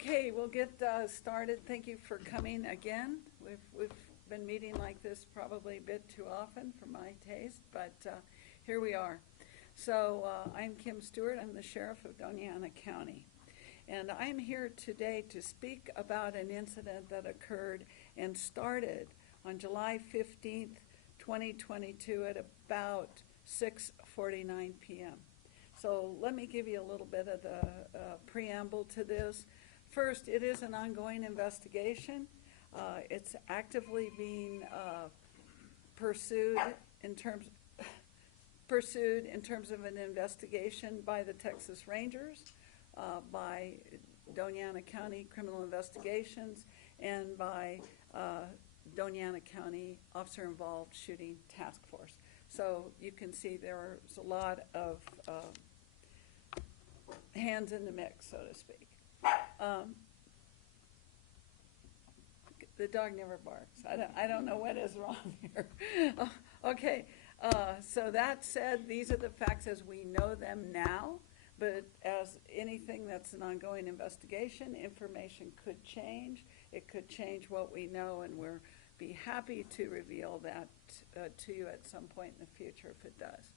Okay, we'll get started. Thank you for coming again. We've been meeting like this probably a bit too often for my taste, but here we are. So I'm Kim Stewart. I'm the Sheriff of Dona Ana County. And I'm here today to speak about an incident that occurred and started on July 15th, 2022 at about 6:49 p.m. So let me give you a little bit of the preamble to this. First, it is an ongoing investigation. It's actively being pursued in terms of an investigation by the Texas Rangers, by Dona Ana County Criminal Investigations, and by Dona Ana County Officer Involved Shooting Task Force. So you can see there's a lot of hands in the mix, so to speak. The dog never barks. I don't know what is wrong here. Okay, so that said, these are the facts as we know them now, but as anything that's an ongoing investigation, information could change. It could change what we know, and we'll be happy to reveal that to you at some point in the future if it does.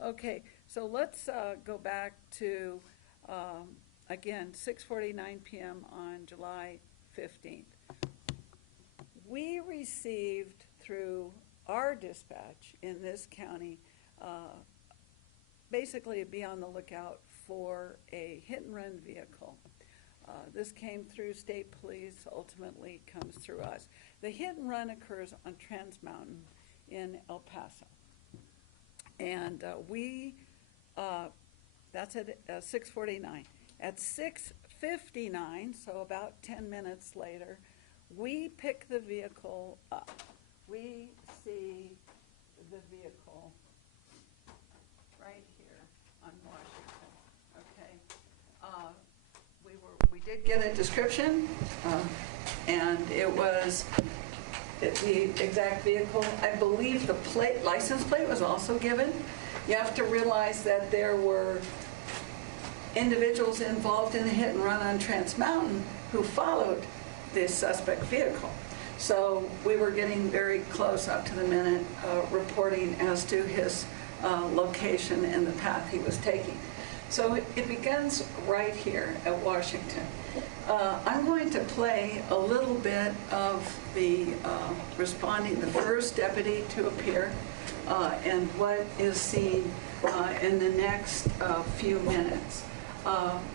Okay, so let's go back to again, 6:49 p.m. on July 15th. We received through our dispatch in this county basically be on the lookout for a hit-and-run vehicle. This came through state police, ultimately comes through us. The hit-and-run occurs on Trans Mountain in El Paso. And that's at 6:49. At 6:59, so about 10 minutes later, we pick the vehicle up. We see the vehicle right here on Washington. Okay. We did get a description, and it was the exact vehicle. I believe the license plate was also given. You have to realize that there were individuals involved in the hit and run on Trans Mountain who followed this suspect vehicle. So we were getting very close up to the minute reporting as to his location and the path he was taking. So it begins right here at Washington. I'm going to play a little bit of the the first deputy to appear, and what is seen in the next few minutes.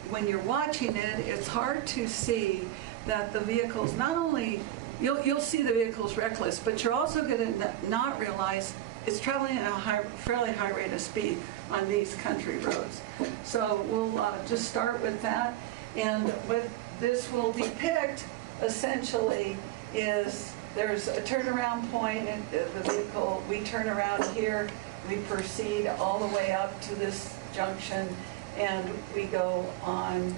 When you're watching it, it's hard to see that the vehicle's not only, you'll see the vehicle's reckless, but you're also going to not realize it's traveling at a fairly high rate of speed on these country roads. So we'll just start with that. And what this will depict, essentially, is there's a turnaround point in the vehicle. We turn around here, we proceed all the way up to this junction, and we go on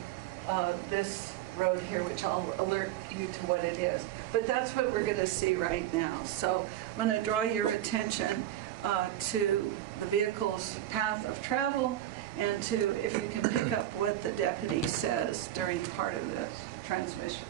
this road here, which I'll alert you to what it is. But that's what we're going to see right now. So I'm going to draw your attention to the vehicle's path of travel, and to, if you can pick up what the deputy says during part of this transmission.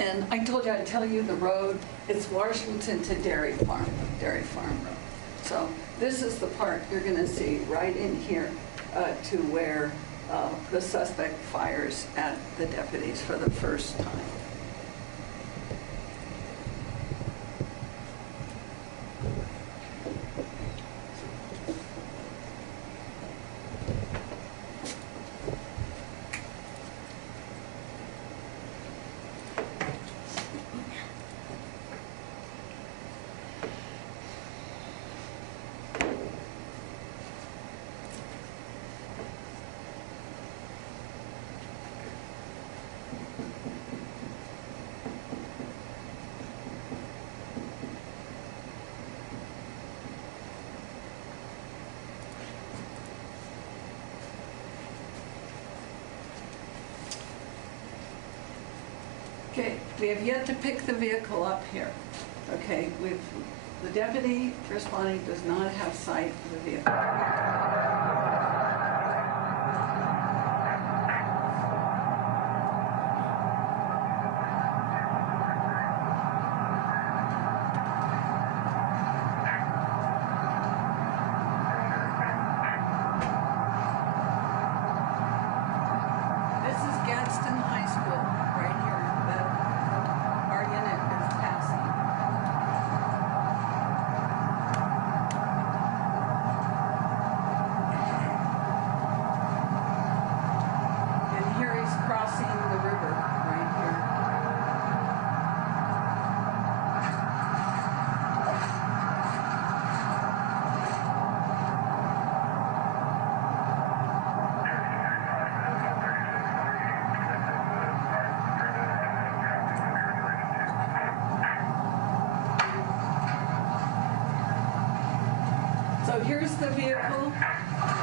And I told you I'd tell you the road. It's Washington to Dairy Farm Road. So this is the part you're going to see right in here to where the suspect fires at the deputies for the first time. Okay, we have yet to pick the vehicle up here. Okay, the deputy responding does not have sight of the vehicle. So here's the vehicle,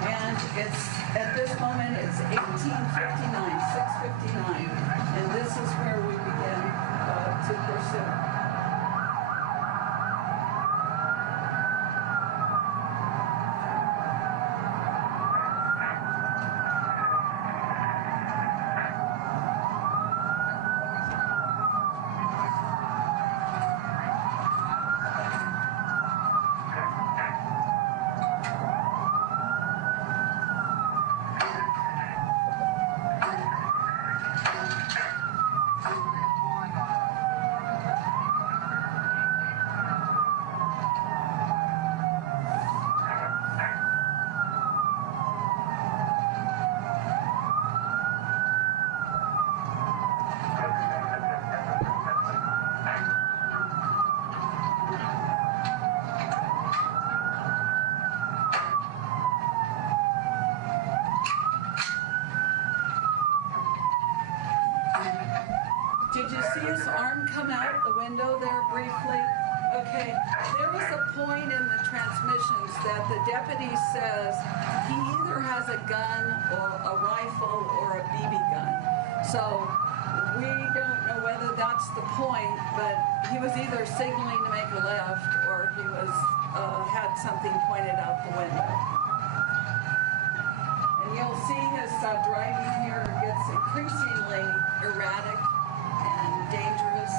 and it's, at this moment, it's 18:59, 6:59, and this is where we begin to pursue. Did you see his arm come out the window there briefly? Okay, there was a point in the transmissions that the deputy says he either has a gun or a rifle or a BB gun. So we don't know whether that's the point, but he was either signaling to make a left or he was had something pointed out the window. And you'll see his driving here gets increasingly erratic and dangerous.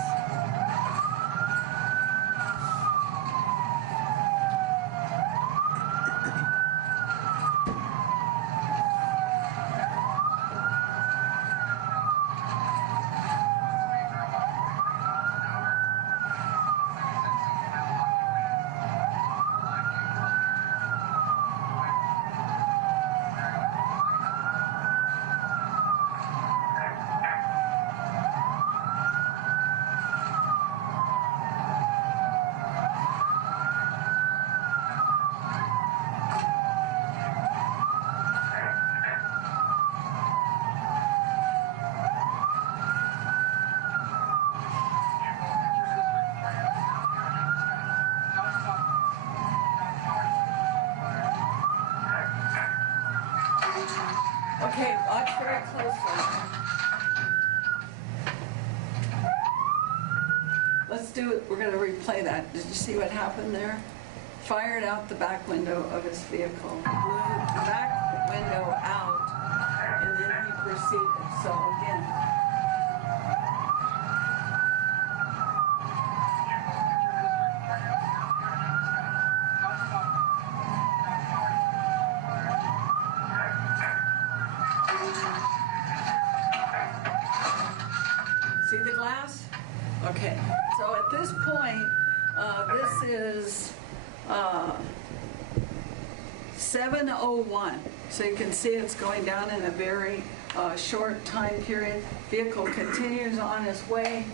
Okay, watch very closely. Let's do it. We're going to replay that. Did you see what happened there? Fired out the back window of his vehicle. Blew the back window out, and then he proceeded. So again. See the glass? Okay, so at this point, this is 7:01. So you can see it's going down in a very short time period. Vehicle continues on its way.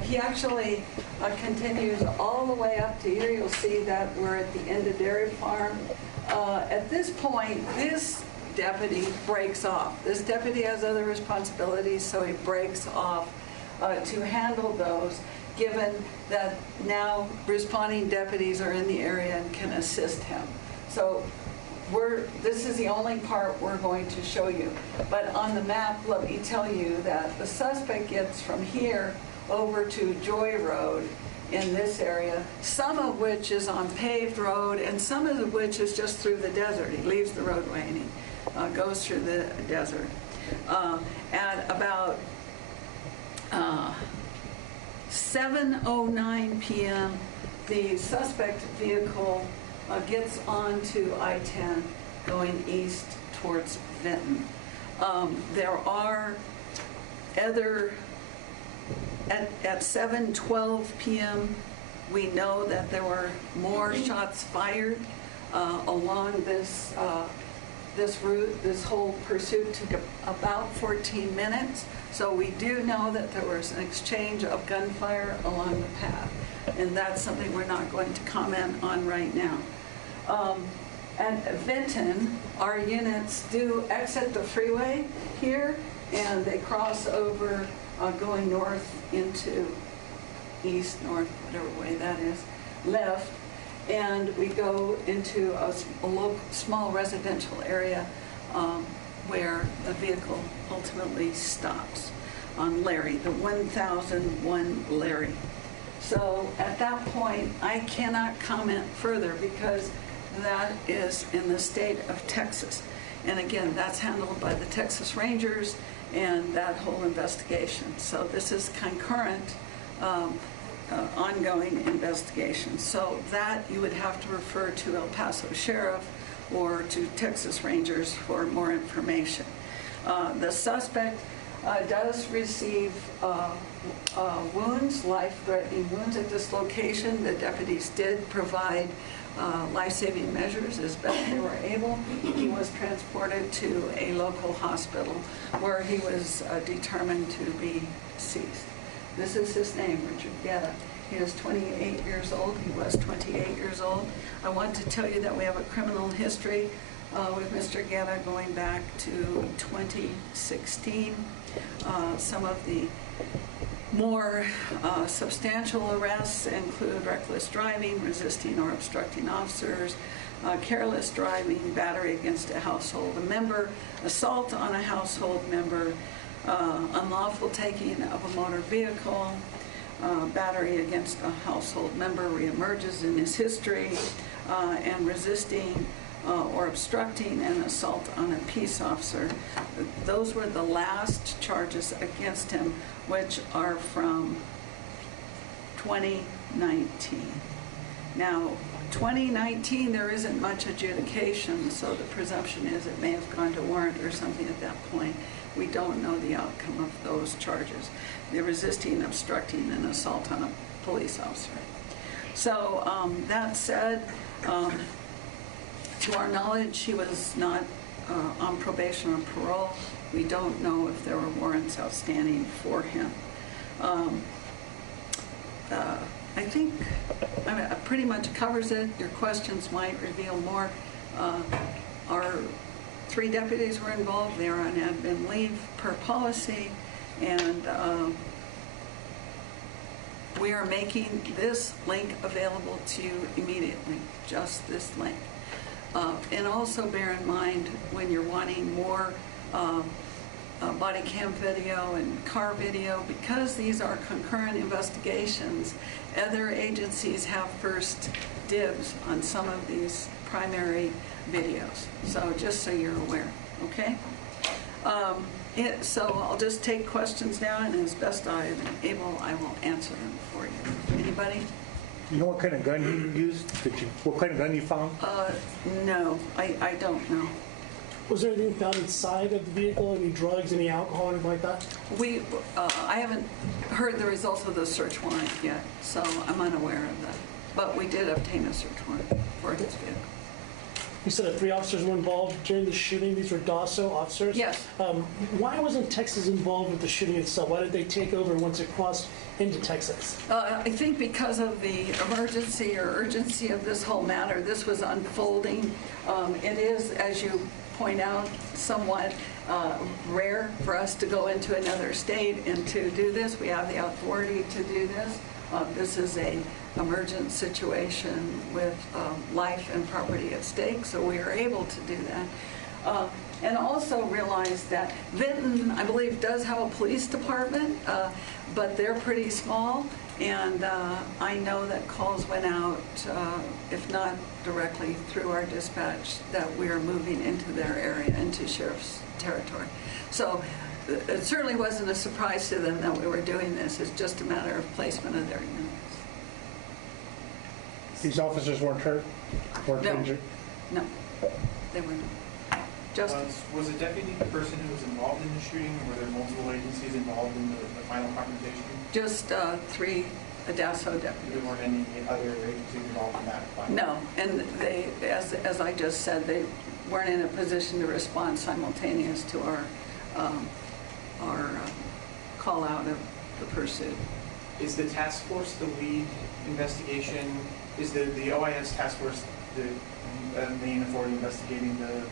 He actually continues all the way up to here. You'll see that we're at the end of Dairy Farm. At this point, this deputy breaks off. This deputy has other responsibilities, so he breaks off to handle those, given that now responding deputies are in the area and can assist him. So this is the only part we're going to show you. But on the map, let me tell you that the suspect gets from here over to Joy Road in this area, some of which is on paved road and some of which is just through the desert. He leaves the roadway and he goes through the desert. At about 7:09 p.m., the suspect vehicle gets onto I-10 going east towards Vinton. There are other, at 7:12 p.m., we know that there were more shots fired along this route. This whole pursuit took about 14 minutes. So we do know that there was an exchange of gunfire along the path. And that's something we're not going to comment on right now. At Vinton, our units do exit the freeway here, and they cross over going north into east, north, whatever way that is, left, and we go into a small residential area where the vehicle ultimately stops on Larry, the 1001 Larry. So at that point, I cannot comment further because that is in the state of Texas. And again, that's handled by the Texas Rangers and that whole investigation. So this is concurrent, ongoing investigation. So that you would have to refer to El Paso Sheriff or to Texas Rangers for more information. The suspect does receive wounds, life-threatening wounds at this location. The deputies did provide life-saving measures as best they were able. He was transported to a local hospital where he was determined to be deceased. This is his name, Richard Guetta. He is 28 years old. He was 28 years old. I want to tell you that we have a criminal history with Mr. Guetta going back to 2016. Some of the more substantial arrests include reckless driving, resisting or obstructing officers, careless driving, battery against a household member, assault on a household member, unlawful taking of a motor vehicle, battery against a household member reemerges in his history, and resisting or obstructing an assault on a peace officer. Those were the last charges against him, which are from 2019. Now, 2019, there isn't much adjudication, so the presumption is it may have gone to warrant or something at that point. We don't know the outcome of those charges. They're resisting, obstructing, and assault on a police officer. So that said, to our knowledge, he was not on probation or parole. We don't know if there were warrants outstanding for him. I think it pretty much covers it. Your questions might reveal more. Our 3 deputies were involved. They are on admin leave per policy, and we are making this link available to you immediately, just this link. And also bear in mind when you're wanting more body cam video and car video, because these are concurrent investigations, other agencies have first dibs on some of these primary videos. So just so you're aware, okay? So I'll just take questions now, and as best I am able, I will answer them for you. Anybody? You know what kind of gun you used? What kind of gun you found? No, I don't know. Was there anything found inside of the vehicle? Any drugs, any alcohol, anything like that? I haven't heard the results of the search warrant yet, so I'm unaware of that. But we did obtain a search warrant for his vehicle. You said that 3 officers were involved during the shooting. These were DASO officers? Yes. Why wasn't Texas involved with the shooting itself? Why did they take over once it crossed into Texas? I think because of the emergency or urgency of this whole matter, this was unfolding. It is, as you point out, somewhat rare for us to go into another state and to do this. We have the authority to do this. This is a emergent situation with life and property at stake, so we are able to do that. And also realize that Vinton, I believe, does have a police department, but they're pretty small. And I know that calls went out, if not directly through our dispatch, that we are moving into their area, into sheriff's territory. So it certainly wasn't a surprise to them that we were doing this. It's just a matter of placement of their units. These officers weren't hurt? Weren't injured? No, they were not. Just, was the deputy the person who was involved in the shooting, or were there multiple agencies involved in the final confrontation? just 3 ADASO deputies. There weren't any other agencies involved in that fight? No, and they, as I just said, they weren't in a position to respond simultaneous to our call out of the pursuit. Is the task force the lead investigation? Is the OIS task force the main authority investigating the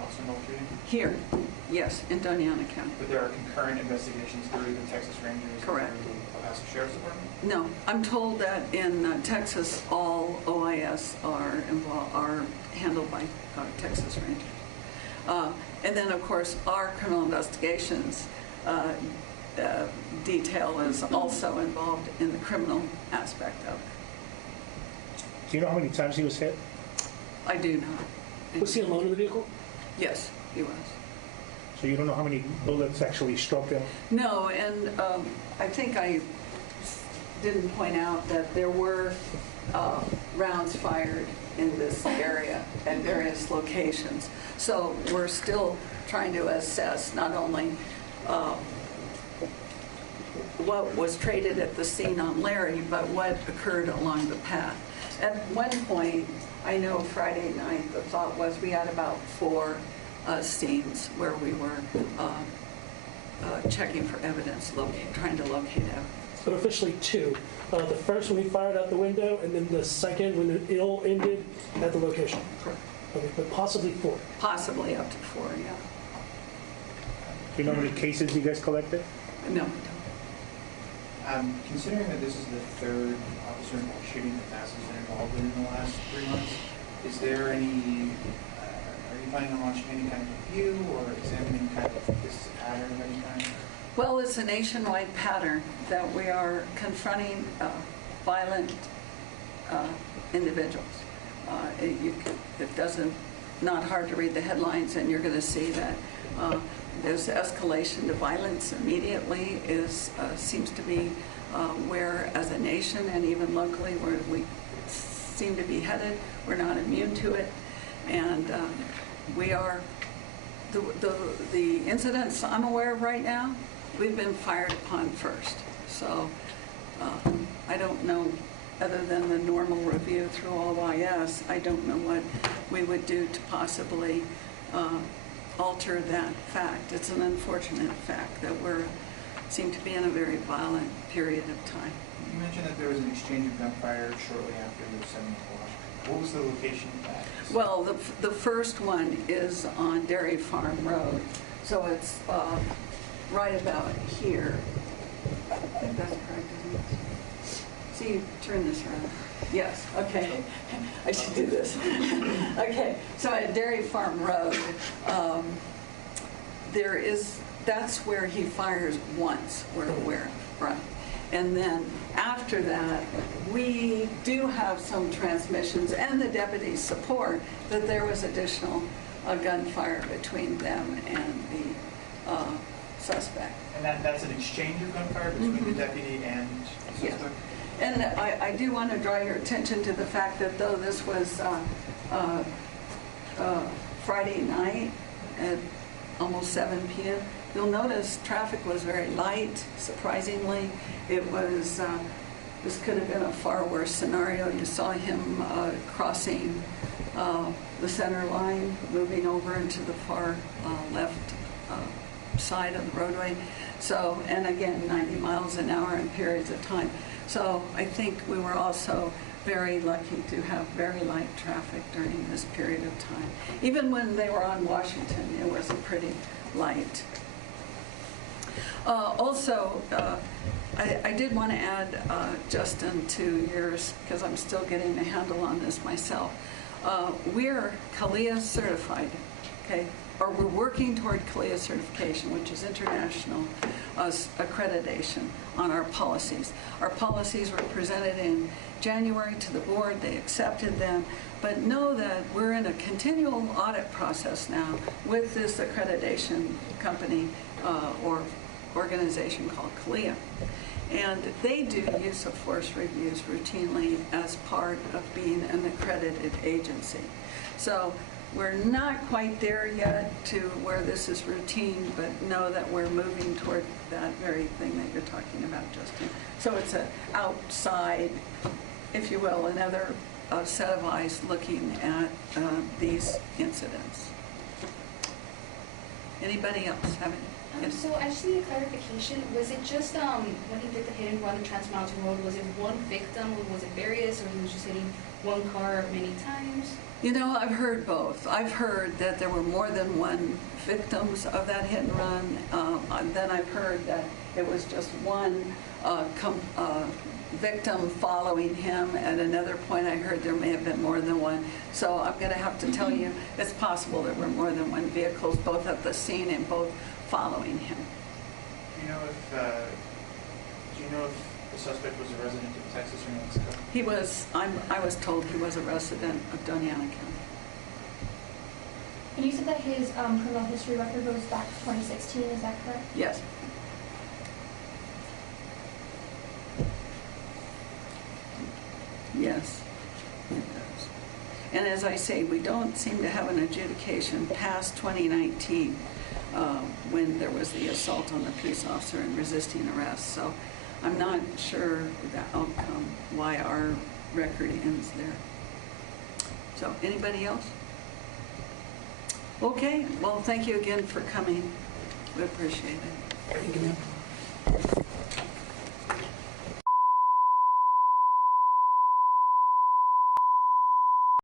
officer involved shooting? Here, yes, in Dona Ana County. But there are concurrent investigations through the Texas Rangers? Correct. And through the El Paso Sheriff's Department? No, I'm told that in Texas, all OIS are handled by Texas Rangers. And then, of course, our criminal investigations detail is also involved in the criminal aspect of it. Do you know how many times he was hit? I do know. Was he alone in the vehicle? Yes, he was. So you don't know how many bullets actually struck him? No, and I think I didn't point out that there were rounds fired in this area at various locations. So we're still trying to assess not only what was traded at the scene on Larry, but what occurred along the path. At one point, I know Friday night, the thought was we had about 4 scenes where we were checking for evidence, trying to locate evidence. But officially 2. The first when he fired out the window, and then the second when it all ended at the location. Correct. Okay, but possibly 4. Possibly up to 4, yeah. Do you know how many cases you guys collected? No, we don't. Considering that this is the 3rd officer involved shooting that TAS has been involved in the last 3 months, is there any, are you planning on launching any kind of review or examining kind of this pattern of any kind? Well, it's a nationwide pattern that we are confronting violent individuals. It doesn't, not hard to read the headlines, and you're going to see that there's escalation to violence immediately seems to be where, as a nation and even locally, where we seem to be headed. We're not immune to it, and we are. The incidents I'm aware of right now, we've been fired upon first. So I don't know, other than the normal review through OIS, I don't know what we would do to possibly alter that fact. It's an unfortunate fact that we seem to be in a very violent period of time. You mentioned that there was an exchange of gunfire shortly after the 7 o'clock. What was the location of that? Well, the first one is on Dairy Farm Road, so it's right about here. I think that's correct, isn't it? See, turn this around. Yes, okay. I should do this. Okay, so at Dairy Farm Road, that's where he fires once, we're aware of, right? And then after that, we do have some transmissions, and the deputies support that there was additional gunfire between them and the suspect. And that's an exchange of gunfire between the deputy and the suspect? Yes. And I do want to draw your attention to the fact that though this was Friday night at almost 7 p.m., you'll notice traffic was very light, surprisingly. It was, this could have been a far worse scenario. You saw him crossing the center line, moving over into the far left side of the roadway. So, and again, 90 miles an hour in periods of time. So I think we were also very lucky to have very light traffic during this period of time. Even when they were on Washington, it was pretty light. Also, I did want to add, Justin, to yours, because I'm still getting a handle on this myself. We're CALEA certified, okay? or we're working toward CLIA certification, which is international accreditation on our policies. Our policies were presented in January to the board. They accepted them, but know that we're in a continual audit process now with this accreditation company or organization called CLIA. And they do use of force reviews routinely as part of being an accredited agency. So we're not quite there yet to where this is routine, but know that we're moving toward that very thing that you're talking about, Justin. So it's an outside, if you will, another set of eyes looking at these incidents. Anybody else have any? Yes. So I just need a clarification. Was it just when he did the hit and run the Trans Mountain Road, was it one victim or was it various, or he was just hitting one car many times? You know, I've heard both. I've heard that there were more than one victims of that hit and run. Then I've heard that it was just one victim following him. At another point, I heard there may have been more than one. So I'm going to have to tell you, it's possible there were more than one vehicles, both at the scene and both following him. Do you know if the suspect was a resident of Texas or Mexico? He was, I was told he was a resident of Dona Ana County. And you said that his criminal history record goes back to 2016, is that correct? Yes. Yes, it does. And as I say, we don't seem to have an adjudication past 2019 when there was the assault on the peace officer and resisting arrest. So I'm not sure the outcome, why our record ends there. So anybody else? Okay, well, thank you again for coming. We appreciate it. Thank you, ma'am.